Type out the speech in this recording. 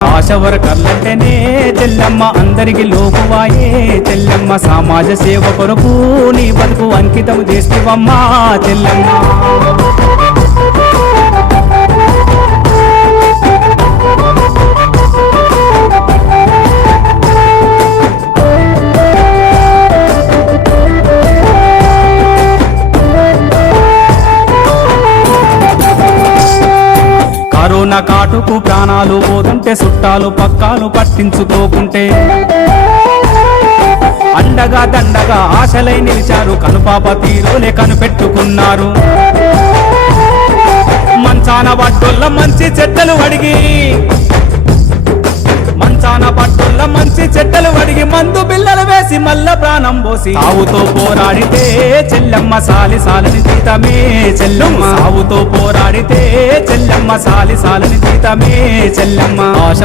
ఆశ వరకల్లంటేనే తెల్లమ్మ అందరికి లోపువాయే తెల్లమ్మ సమాజ సేవ కొరకు నీ బతుకు అంకితం చేస్తేవమ్మా తెల్లమ్మ కరోనా కాటుకు ప్రాణాలు పోతుంటే చుట్టాలు పక్కాలు పట్టించుకోకుంటే. అండగా దండగా ఆశలై నిలిచారు కనుపాప తీరులే కనిపెట్టుకున్నారు. మంచాన పట్టుల్ల మంచి చెట్టలు అడిగి. మంచాన పట్టుల్ల మంచి చెట్టలు అడిగి మందు బిల్లలు వేసి మల్ల ప్రాణం పోసి. ఆవుతో పోరాడితే చెల్లెమ్మ సాలి సాలని జీతమే చెల్లెమ్మ. ఆవుతో పోరాడితే చెల్లెమ్మ సాలి సాలని జీతమే చెల్లమ్మ. ఆశ